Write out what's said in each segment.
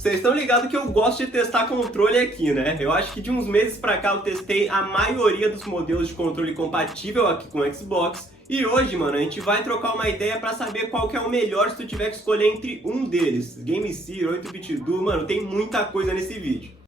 Vocês estão ligados que eu gosto de testar controle aqui, né? Eu acho que de uns meses pra cá eu testei a maioria dos modelos de controle compatível aqui com o Xbox. E hoje, mano, a gente vai trocar uma ideia pra saber qual que é o melhor se tu tiver que escolher entre um deles. GameSir, 8-bit do, mano, tem muita coisa nesse vídeo.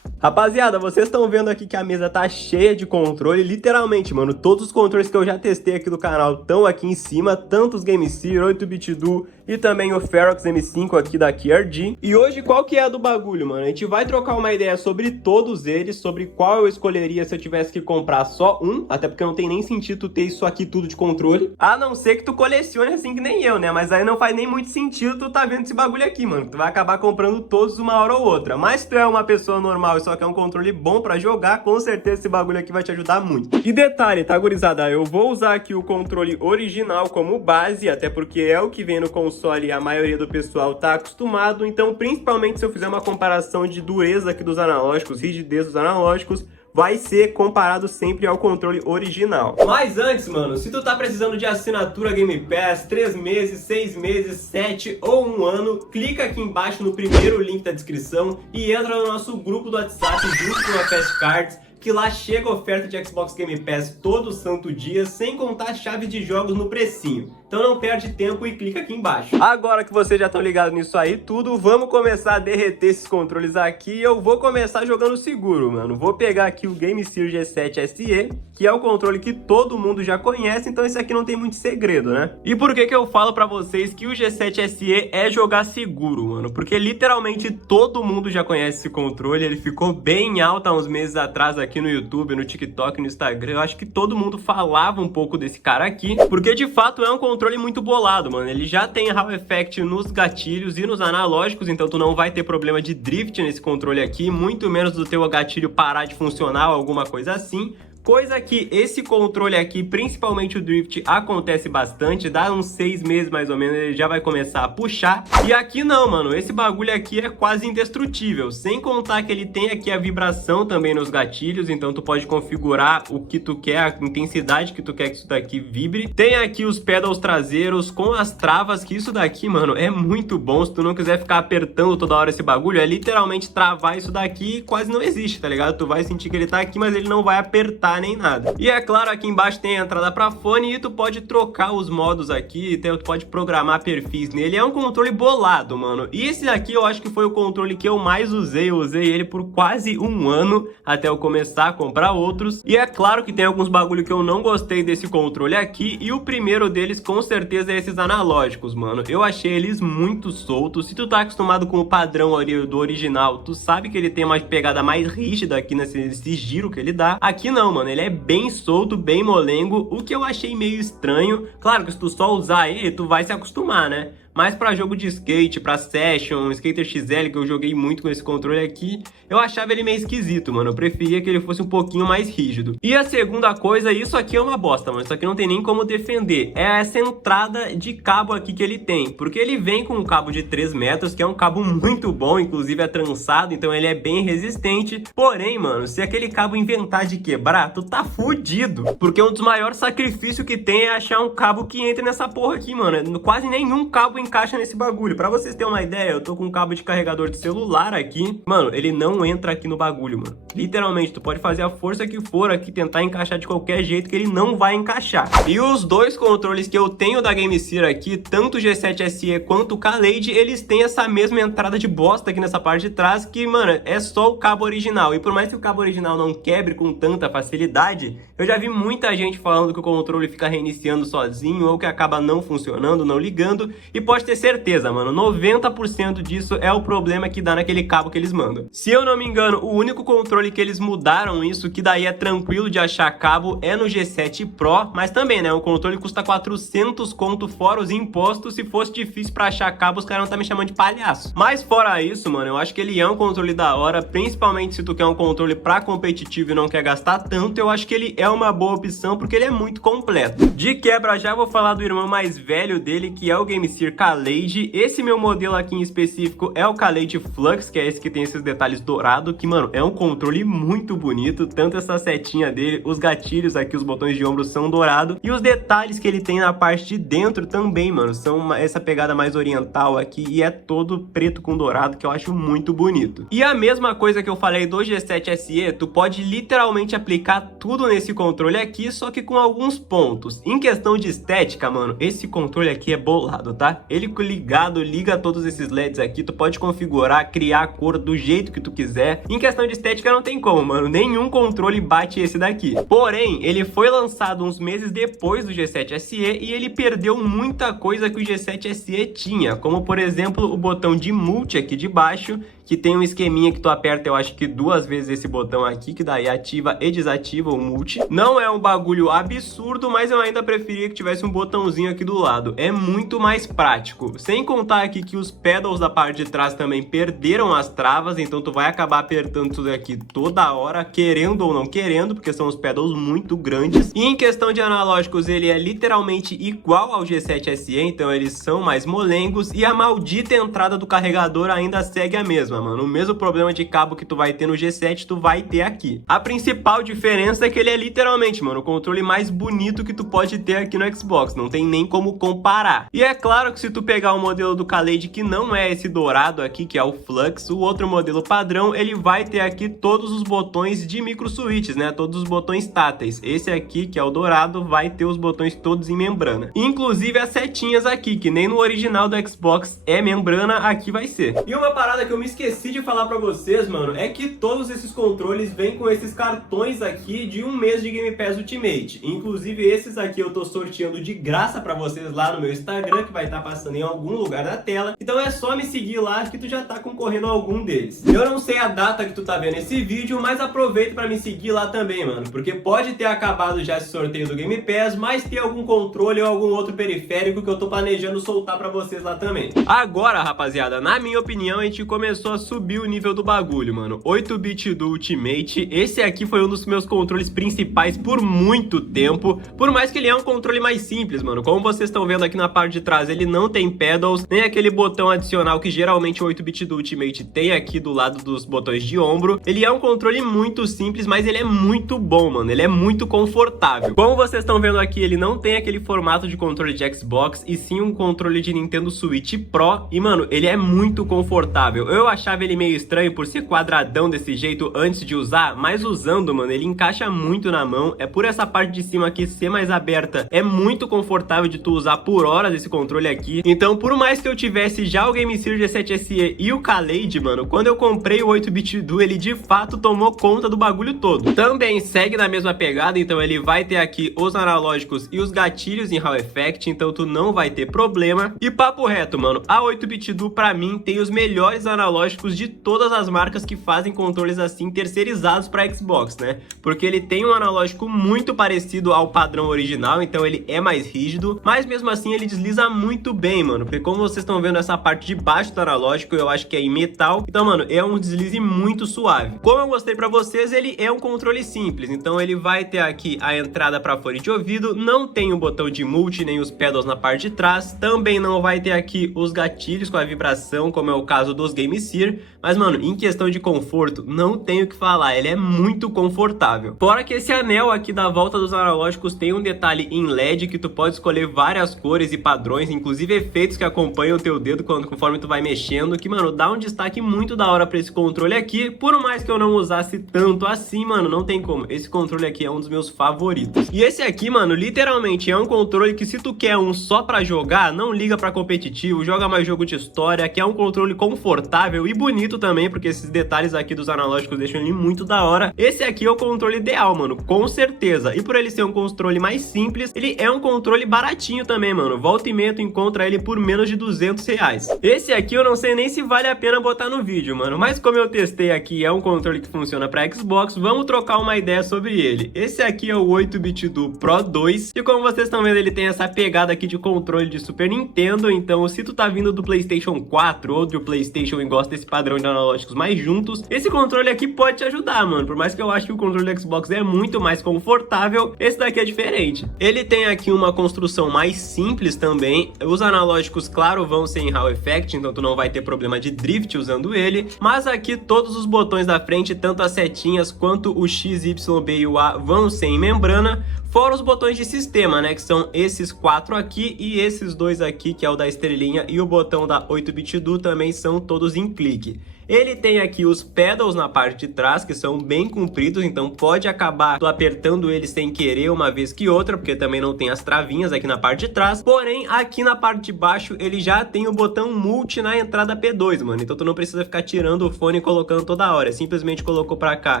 Rapaziada, vocês estão vendo aqui que a mesa tá cheia de controle, literalmente, mano, todos os controles que eu já testei aqui do canal estão aqui em cima, tanto os GameSir, 8-bit do e também o Ferox M5 aqui da QRG. E hoje qual que é a do bagulho, mano? A gente vai trocar uma ideia sobre todos eles, sobre qual eu escolheria se eu tivesse que comprar só um, até porque não tem nem sentido tu ter isso aqui tudo de controle, a não ser que tu colecione assim que nem eu, né? Mas aí não faz nem muito sentido tu tá vendo esse bagulho aqui, mano, tu vai acabar comprando todos uma hora ou outra. Mas se tu é uma pessoa normal e só quer um controle bom pra jogar, com certeza esse bagulho aqui vai te ajudar muito. E detalhe, tá, gurizada? Eu vou usar aqui o controle original como base, até porque é o que vem no console e a maioria do pessoal tá acostumado, então principalmente se eu fizer uma comparação de dureza aqui dos analógicos, rigidez dos analógicos, vai ser comparado sempre ao controle original. Mas antes, mano, se tu tá precisando de assinatura Game Pass, 3 meses, 6 meses, 7 ou 1 ano, clica aqui embaixo no primeiro link da descrição e entra no nosso grupo do WhatsApp junto com a Fast Cards, que lá chega oferta de Xbox Game Pass todo santo dia, sem contar chave de jogos no precinho. Então não perde tempo e clica aqui embaixo. Agora que vocês já estão ligados nisso aí tudo, vamos começar a derreter esses controles aqui. E eu vou começar jogando seguro, mano. Vou pegar aqui o GameSir G7 SE, que é o controle que todo mundo já conhece, então esse aqui não tem muito segredo, né? E por que que eu falo pra vocês que o G7 SE é jogar seguro, mano? Porque literalmente todo mundo já conhece esse controle, ele ficou bem alto há uns meses atrás aqui no YouTube, no TikTok, no Instagram. Eu acho que todo mundo falava um pouco desse cara aqui, porque de fato é um controle muito bolado, mano. Ele já tem Hall Effect nos gatilhos e nos analógicos, então tu não vai ter problema de drift nesse controle aqui, muito menos do teu gatilho parar de funcionar ou alguma coisa assim. Coisa que esse controle aqui, principalmente o drift, acontece bastante. Dá uns 6 meses mais ou menos, ele já vai começar a puxar. E aqui não, mano, esse bagulho aqui é quase indestrutível. Sem contar que ele tem aqui a vibração também nos gatilhos, então tu pode configurar o que tu quer, a intensidade que tu quer que isso daqui vibre. Tem aqui os pedals traseiros com as travas, que isso daqui, mano, é muito bom. Se tu não quiser ficar apertando toda hora esse bagulho, é literalmente travar isso daqui e quase não existe, tá ligado? Tu vai sentir que ele tá aqui, mas ele não vai apertar nem nada. E é claro, aqui embaixo tem a entrada para fone e tu pode trocar os modos aqui, tu pode programar perfis nele. É um controle bolado, mano. E esse daqui eu acho que foi o controle que eu mais usei. Eu usei ele por quase 1 ano até eu começar a comprar outros. E é claro que tem alguns bagulho que eu não gostei desse controle aqui, e o primeiro deles com certeza é esses analógicos, mano. Eu achei eles muito soltos. Se tu tá acostumado com o padrão do original, tu sabe que ele tem uma pegada mais rígida aqui nesse giro que ele dá. Aqui não, mano, ele é bem solto, bem molengo, o que eu achei meio estranho. Claro que se tu só usar ele, tu vai se acostumar, né? Mas para jogo de skate, para Session, Skater XL, que eu joguei muito com esse controle aqui, eu achava ele meio esquisito, mano. Eu preferia que ele fosse um pouquinho mais rígido. E a segunda coisa, isso aqui é uma bosta, mano. Isso aqui não tem nem como defender. É essa entrada de cabo aqui que ele tem. Porque ele vem com um cabo de 3 metros, que é um cabo muito bom, inclusive é trançado, então ele é bem resistente. Porém, mano, se aquele cabo inventar de quebrar, tu tá fudido. Porque um dos maiores sacrifícios que tem é achar um cabo que entre nessa porra aqui, mano. Quase nenhum cabo encaixa nesse bagulho. Pra vocês terem uma ideia, eu tô com um cabo de carregador de celular aqui. Mano, ele não entra aqui no bagulho, mano. Literalmente, tu pode fazer a força que for aqui, tentar encaixar de qualquer jeito, que ele não vai encaixar. E os dois controles que eu tenho da GameSir aqui, tanto o G7 SE quanto o K-Lade, eles têm essa mesma entrada de bosta aqui nessa parte de trás, que, mano, é só o cabo original. E por mais que o cabo original não quebre com tanta facilidade, eu já vi muita gente falando que o controle fica reiniciando sozinho, ou que acaba não funcionando, não ligando, e pode ter certeza, mano, 90% disso é o problema que dá naquele cabo que eles mandam. Se eu não me engano, o único controle que eles mudaram isso, que daí é tranquilo de achar cabo, é no G7 Pro, mas também, né, o controle custa 400 conto fora os impostos. Se fosse difícil pra achar cabo, os caras não tá me chamando de palhaço. Mas fora isso, mano, eu acho que ele é um controle da hora, principalmente se tu quer um controle pra competitivo e não quer gastar tanto. Eu acho que ele é uma boa opção, porque ele é muito completo. De quebra, já vou falar do irmão mais velho dele, que é o GameSir K Kaleid. Esse meu modelo aqui em específico é o Kaleid Flux, que é esse que tem esses detalhes dourados, que, mano, é um controle muito bonito, tanto essa setinha dele, os gatilhos aqui, os botões de ombro são dourados, e os detalhes que ele tem na parte de dentro também, mano, são essa pegada mais oriental aqui, e é todo preto com dourado, que eu acho muito bonito. E a mesma coisa que eu falei do G7 SE, tu pode literalmente aplicar tudo nesse controle aqui, só que com alguns pontos. Em questão de estética, mano, esse controle aqui é bolado, tá? Ele ligado, liga todos esses LEDs aqui, tu pode configurar, criar a cor do jeito que tu quiser. Em questão de estética não tem como, mano, nenhum controle bate esse daqui. Porém, ele foi lançado uns meses depois do G7 SE e ele perdeu muita coisa que o G7 SE tinha, como por exemplo o botão de multi aqui de baixo, que tem um esqueminha que tu aperta, eu acho que 2 vezes esse botão aqui, que daí ativa e desativa o multi. Não é um bagulho absurdo, mas eu ainda preferia que tivesse um botãozinho aqui do lado. É muito mais prático. Sem contar aqui que os pedals da parte de trás também perderam as travas, então tu vai acabar apertando tudo aqui toda hora, querendo ou não querendo, porque são os pedals muito grandes. E em questão de analógicos, ele é literalmente igual ao G7 SE, então eles são mais molengos, e a maldita entrada do carregador ainda segue a mesma, mano. O mesmo problema de cabo que tu vai ter no G7, tu vai ter aqui. A principal diferença é que ele é literalmente, mano, o controle mais bonito que tu pode ter aqui no Xbox. Não tem nem como comparar. E é claro que se tu pegar o modelo do Kaleid, que não é esse dourado aqui, que é o Flux, o outro modelo padrão, ele vai ter aqui todos os botões de micro switches, né? Todos os botões táteis. Esse aqui, que é o dourado, vai ter os botões todos em membrana. Inclusive as setinhas aqui, que nem no original do Xbox é membrana, aqui vai ser. E uma parada que eu me esqueci de falar pra vocês, mano, é que todos esses controles vêm com esses cartões aqui de 1 mês de Game Pass Ultimate. Inclusive esses aqui eu tô sorteando de graça pra vocês lá no meu Instagram, que vai estar passando em algum lugar da tela. Então é só me seguir lá que tu já tá concorrendo a algum deles. Eu não sei a data que tu tá vendo esse vídeo, mas aproveita pra me seguir lá também, mano, porque pode ter acabado já esse sorteio do Game Pass, mas tem algum controle ou algum outro periférico que eu tô planejando soltar pra vocês lá também. Agora, rapaziada, na minha opinião, a gente começou a subir o nível do bagulho, mano. 8-bit do Ultimate, esse aqui foi um dos meus controles principais por muito tempo, por mais que ele é um controle mais simples, mano. Como vocês estão vendo aqui na parte de trás, ele não tem pedals, nem aquele botão adicional que geralmente o 8-bit do Ultimate tem aqui do lado dos botões de ombro. Ele é um controle muito simples, mas ele é muito bom, mano. Ele é muito confortável. Como vocês estão vendo aqui, ele não tem aquele formato de controle de Xbox, e sim um controle de Nintendo Switch Pro. E, mano, ele é muito confortável. Eu achava ele meio estranho por ser quadradão desse jeito antes de usar, mas usando, mano, ele encaixa muito na mão. É por essa parte de cima aqui ser mais aberta, é muito confortável de tu usar por horas esse controle aqui. Então, por mais que eu tivesse já o Game Series G7 SE e o Kaleid, mano, quando eu comprei o 8-bit do, ele de fato tomou conta do bagulho todo. Também segue na mesma pegada, então ele vai ter aqui os analógicos e os gatilhos em Hall Effect, então tu não vai ter problema. E papo reto, mano, a 8-bit do pra mim tem os melhores analógicos de todas as marcas que fazem controles assim terceirizados para Xbox, né? Porque ele tem um analógico muito parecido ao padrão original, então ele é mais rígido, mas mesmo assim ele desliza muito bem, mano, porque como vocês estão vendo essa parte de baixo do analógico, eu acho que é em metal, então, mano, é um deslize muito suave. Como eu mostrei pra vocês, ele é um controle simples, então ele vai ter aqui a entrada para fone de ouvido, não tem o botão de multi, nem os pedals na parte de trás, também não vai ter aqui os gatilhos com a vibração, como é o caso dos Game Series, mas, mano, em questão de conforto, não tenho o que falar, ele é muito confortável. Fora que esse anel aqui da volta dos analógicos tem um detalhe em LED que tu pode escolher várias cores e padrões, inclusive efeitos que acompanham o teu dedo conforme tu vai mexendo, que, mano, dá um destaque muito da hora pra esse controle aqui. Por mais que eu não usasse tanto assim, mano, não tem como. Esse controle aqui é um dos meus favoritos. E esse aqui, mano, literalmente é um controle que se tu quer um só pra jogar, não liga pra competitivo, joga mais jogo de história, que é um controle confortável e bonito também, porque esses detalhes aqui dos analógicos deixam ele muito da hora. Esse aqui é o controle ideal, mano, com certeza. E por ele ser um controle mais simples, ele é um controle baratinho também, mano. Volta e meia tu encontra ele por menos de R$200. Esse aqui eu não sei nem se vale a pena botar no vídeo, mano, mas como eu testei aqui, é um controle que funciona pra Xbox, vamos trocar uma ideia sobre ele. Esse aqui é o 8-bit do Pro 2, e como vocês estão vendo, ele tem essa pegada aqui de controle de Super Nintendo, então se tu tá vindo do PlayStation 4 ou do PlayStation e gosta desse padrão de analógicos mais juntos, esse controle aqui pode te ajudar, mano. Por mais que eu acho que o controle do Xbox é muito mais confortável, esse daqui é diferente. Ele tem aqui uma construção mais simples também, os analógicos, claro, vão ser em Hall Effect, então tu não vai ter problema de drift usando ele, mas aqui todos os botões da frente, tanto as setinhas quanto o X, Y, B e o A vão ser em membrana, fora os botões de sistema, né, que são esses 4 aqui e esses 2 aqui, que é o da estrelinha e o botão da 8-bit do também são todos em clique. Ele tem aqui os pedals na parte de trás, que são bem compridos, então pode acabar tu apertando ele sem querer uma vez que outra, porque também não tem as travinhas aqui na parte de trás. Porém, aqui na parte de baixo, ele já tem o botão multi na entrada P2, mano. Então tu não precisa ficar tirando o fone e colocando toda hora. Simplesmente colocou pra cá,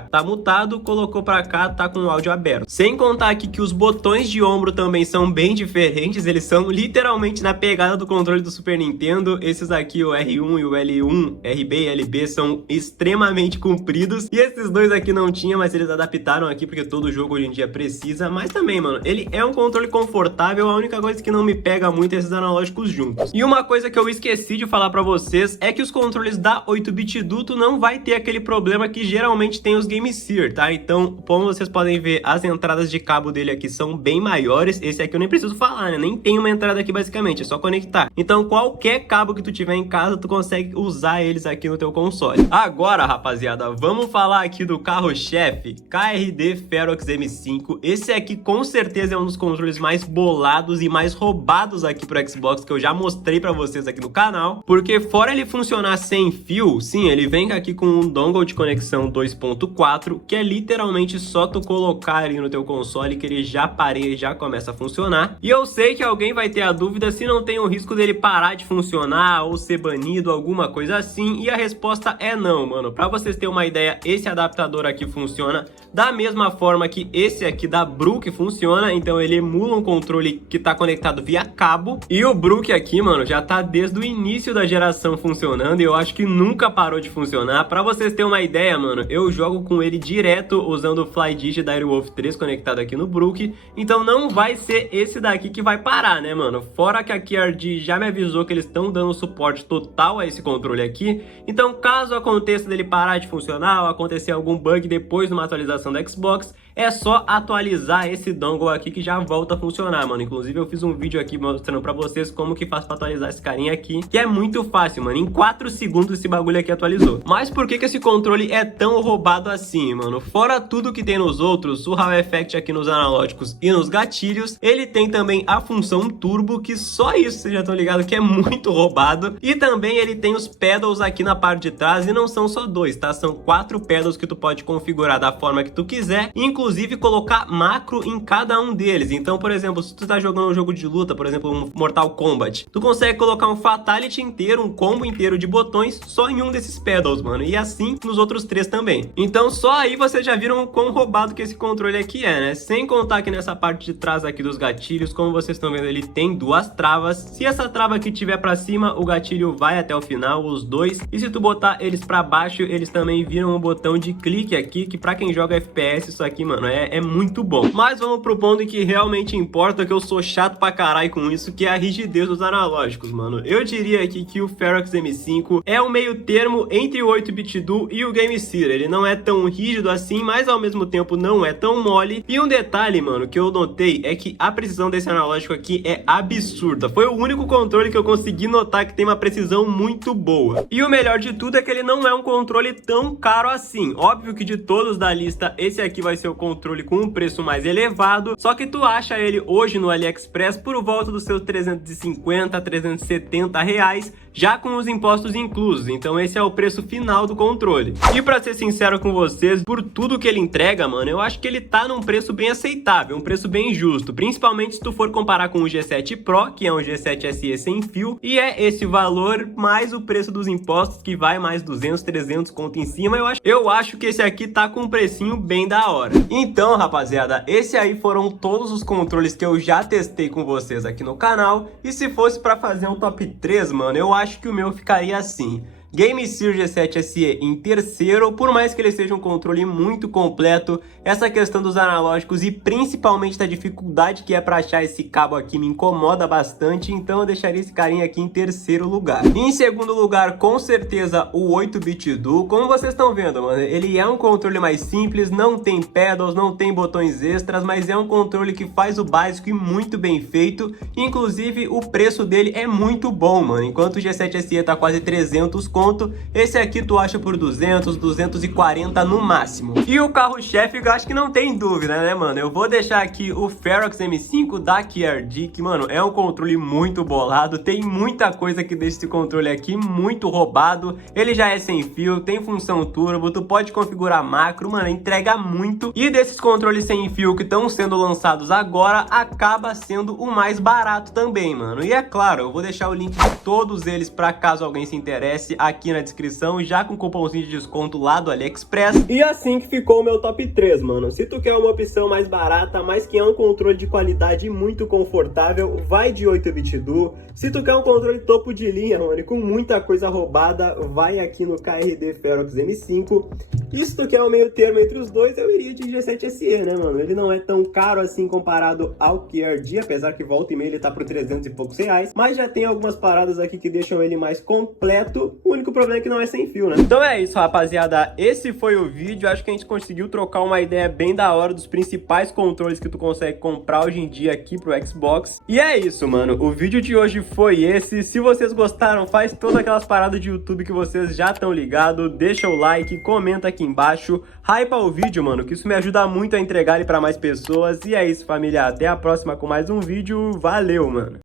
tá mutado, colocou pra cá, tá com o áudio aberto. Sem contar aqui que os botões de ombro também são bem diferentes, eles são literalmente na pegada do controle do Super Nintendo. Esses aqui, o R1 e o L1, RB e LB, são extremamente compridos, e esses dois aqui não tinha, mas eles adaptaram aqui porque todo jogo hoje em dia precisa. Mas também, mano, ele é um controle confortável, a única coisa que não me pega muito é esses analógicos juntos. E uma coisa que eu esqueci de falar pra vocês é que os controles da 8-bit do tu não vai ter aquele problema que geralmente tem os Game Seer, tá? Então, como vocês podem ver, as entradas de cabo dele aqui são bem maiores. Esse aqui eu nem preciso falar, né? Nem tem uma entrada aqui basicamente, é só conectar. Então, qualquer cabo que tu tiver em casa, tu consegue usar eles aqui no teu console. Agora, rapaziada, vamos falar aqui do carro-chefe, KRD Ferox M5. Esse aqui com certeza é um dos controles mais bolados e mais roubados aqui pro Xbox, que eu já mostrei pra vocês aqui no canal, porque fora ele funcionar sem fio, sim, ele vem aqui com um dongle de conexão 2.4, que é literalmente só tu colocar ali no teu console que ele já pareia e já começa a funcionar. E eu sei que alguém vai ter a dúvida se não tem o risco dele parar de funcionar ou ser banido, alguma coisa assim, e a resposta é não, mano. Pra vocês terem uma ideia, esse adaptador aqui funciona da mesma forma que esse aqui da Brook funciona, então ele emula um controle que tá conectado via cabo, e o Brook aqui, mano, já tá desde o início da geração funcionando, e eu acho que nunca parou de funcionar. Pra vocês terem uma ideia, mano, eu jogo com ele direto usando o FlyDigi da Airwolf 3 conectado aqui no Brook, então não vai ser esse daqui que vai parar, né, mano? Fora que a KRD já me avisou que eles estão dando suporte total a esse controle aqui, então caso aconteça dele parar de funcionar ou acontecer algum bug depois de uma atualização da Xbox, é só atualizar esse dongle aqui que já volta a funcionar, mano. Inclusive eu fiz um vídeo aqui mostrando pra vocês como que faz pra atualizar esse carinha aqui, que é muito fácil, mano. Em 4 segundos esse bagulho aqui atualizou. Mas por que que esse controle é tão roubado assim, mano? Fora tudo que tem nos outros, o Hall Effect aqui nos analógicos e nos gatilhos, ele tem também a função turbo, que só isso vocês já estão ligados que é muito roubado. E também ele tem os pedals aqui na parte de trás, e não são só 2, tá? São 4 pedals que tu pode configurar da forma que tu quiser, inclusive colocar macro em cada um deles. Então, por exemplo, se tu tá jogando um jogo de luta, por exemplo, um Mortal Kombat, tu consegue colocar um Fatality inteiro, um combo inteiro de botões só em um desses pedals, mano. E assim nos outros 3 também. Então, só aí vocês já viram o quão roubado que esse controle aqui é, né? Sem contar que nessa parte de trás aqui dos gatilhos, como vocês estão vendo, ele tem 2 travas. Se essa trava aqui tiver pra cima, o gatilho vai até o final, os 2. E se tu botar eles pra baixo, eles também viram um botão de clique aqui, que pra quem joga FPS, isso aqui, mano, é muito bom. Mas vamos pro ponto em que realmente importa, que eu sou chato pra caralho com isso, que é a rigidez dos analógicos, mano. Eu diria aqui que o Ferox M5 é um meio termo entre o 8-bit do e o Game Seer. Ele não é tão rígido assim, mas ao mesmo tempo não é tão mole. E um detalhe, mano, que eu notei é que a precisão desse analógico aqui é absurda. Foi o único controle que eu consegui notar que tem uma precisão muito boa. E o melhor de tudo é que ele não é um controle tão caro assim. Óbvio que de todos da lista, esse aqui vai ser o controle com um preço mais elevado, só que tu acha ele hoje no AliExpress por volta dos seus 350 a 370 reais, já com os impostos inclusos. Então esse é o preço final do controle. E pra ser sincero com vocês, por tudo que ele entrega, mano, eu acho que ele tá num preço bem aceitável, um preço bem justo, principalmente se tu for comparar com o G7 Pro, que é um G7 SE sem fio, e é esse valor mais o preço dos impostos, que vai mais 200, 300 conto em cima. Eu acho que esse aqui tá com um precinho bem da hora. Então, rapaziada, esse aí foram todos os controles que eu já testei com vocês aqui no canal, e se fosse pra fazer um top 3, mano, eu acho que o meu ficaria assim: Game Series G7 SE em terceiro, por mais que ele seja um controle muito completo, essa questão dos analógicos e principalmente da dificuldade que é para achar esse cabo aqui me incomoda bastante, então eu deixaria esse carinha aqui em terceiro lugar. E em segundo lugar, com certeza, o 8-bit Duo. Como vocês estão vendo, mano, ele é um controle mais simples, não tem pedals, não tem botões extras, mas é um controle que faz o básico e muito bem feito. Inclusive, o preço dele é muito bom, mano. Enquanto o G7 SE tá quase 300 conto, esse aqui tu acha por 200, 240 no máximo. E o carro-chefe, eu acho que não tem dúvida, né, mano? Eu vou deixar aqui o Ferox M5 da QRD, que, mano, é um controle muito bolado, tem muita coisa que deixa esse controle aqui muito roubado. Ele já é sem fio, tem função turbo, tu pode configurar macro, mano, entrega muito. E desses controles sem fio que estão sendo lançados agora, acaba sendo o mais barato também, mano. E é claro, eu vou deixar o link de todos eles pra caso alguém se interesse aqui na descrição, já com cupomzinho de desconto lá do AliExpress. E assim que ficou o meu top 3, mano. Se tu quer uma opção mais barata, mas que é um controle de qualidade muito confortável, vai de 8-bit Duo. Se tu quer um controle topo de linha, mano, e com muita coisa roubada, vai aqui no KRD Ferox M5. E se tu quer o meio termo entre os dois, eu iria de G7 SE, né, mano? Ele não é tão caro assim comparado ao QRD, apesar que volta e meia ele tá por 300 e poucos reais, mas já tem algumas paradas aqui que deixam ele mais completo. O único problema é que não é sem fio, né? Então é isso, rapaziada. Esse foi o vídeo. Acho que a gente conseguiu trocar uma ideia bem da hora dos principais controles que tu consegue comprar hoje em dia aqui pro Xbox. E é isso, mano. O vídeo de hoje foi esse. Se vocês gostaram, faz todas aquelas paradas de YouTube que vocês já estão ligados. Deixa o like, comenta aqui embaixo. Hypa o vídeo, mano, que isso me ajuda muito a entregar ele pra mais pessoas. E é isso, família. Até a próxima com mais um vídeo. Valeu, mano.